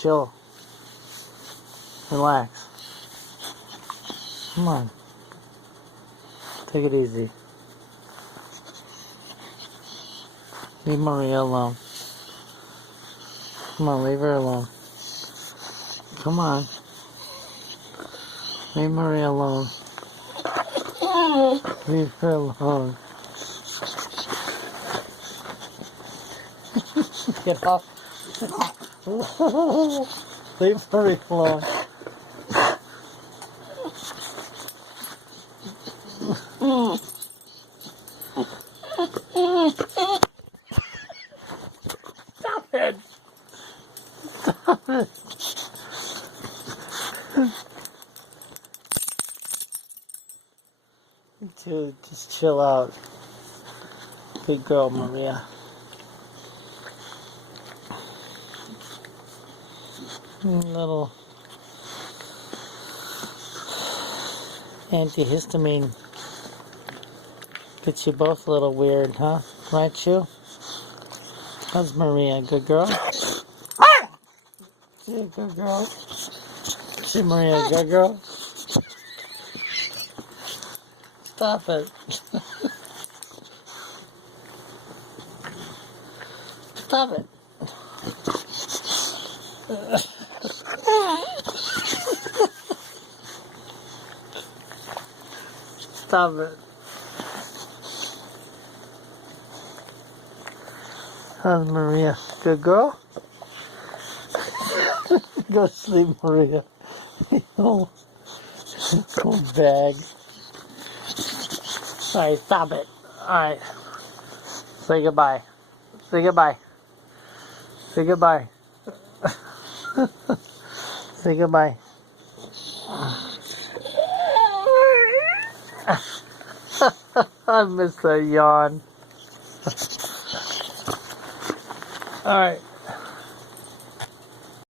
chill. Relax. Come on. Take it easy. Leave Maria alone. Come on, leave her alone. Come on. Leave Maria alone. Leave her alone. Get off. Leave Maria alone. Stop it. Stop it. Dude, just chill out. Good girl, Maria. Little antihistamine gets you both a little weird, huh? Right, Chew? How's Maria? Good girl? She a good girl? She Maria a good girl? Stop it. Stop it. Stop it. How's Maria? Good girl? Go sleep, Maria. Oh, bag. Alright, stop it. Alright. Say goodbye. Say goodbye. Say goodbye. Say goodbye. I miss that yawn. Alright.